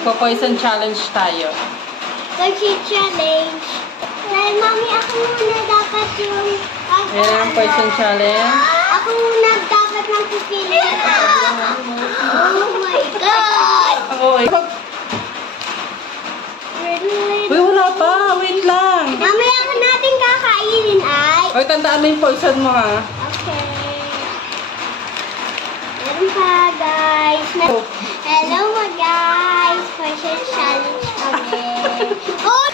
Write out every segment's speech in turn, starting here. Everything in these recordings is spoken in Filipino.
Magpo-poison challenge tayo. Poison challenge. Dahil mami, ako muna dapat yung... Ayan, poison challenge. Ako muna dapat ng pipili. Oh my God! Oo. Uy, wala pa. Wait lang. Mamaya ako natin kakainin ay... Uy, tandaan mo yung poison mo, ha? Okay. Meron pa, guys. Hello mga guys. Poison challenge kami. Oh!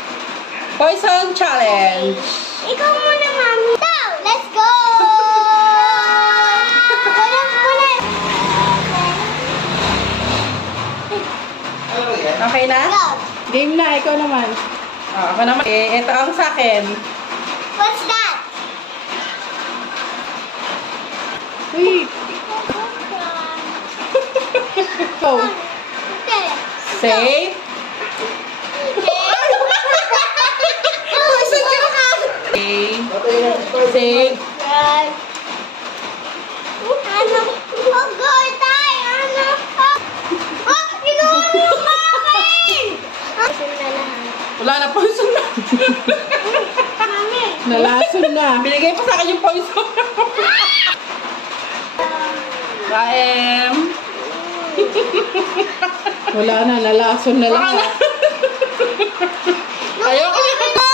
Poison challenge. Ikaw muna, mami. Go! Let's go! Wala muna. Okay na? Go! Game na. Ikaw naman. Ako naman. Ito ang sa akin. What's that? Uy. Go. Okay. Safe. Safe. Right. Ano? Oh, God, tayo. Ano? Oh, ikaw ano yung akin? Poison na lahat. Wala na poison na. Mami. Nalason na. Binigay pa sa akin yung poison. Kaem. Wala na. Nalason na lahat. Ayoko na.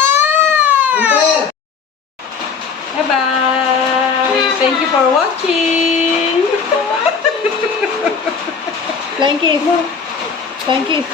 Bye-bye. Thank you for watching. Flying kiss. Flying kiss.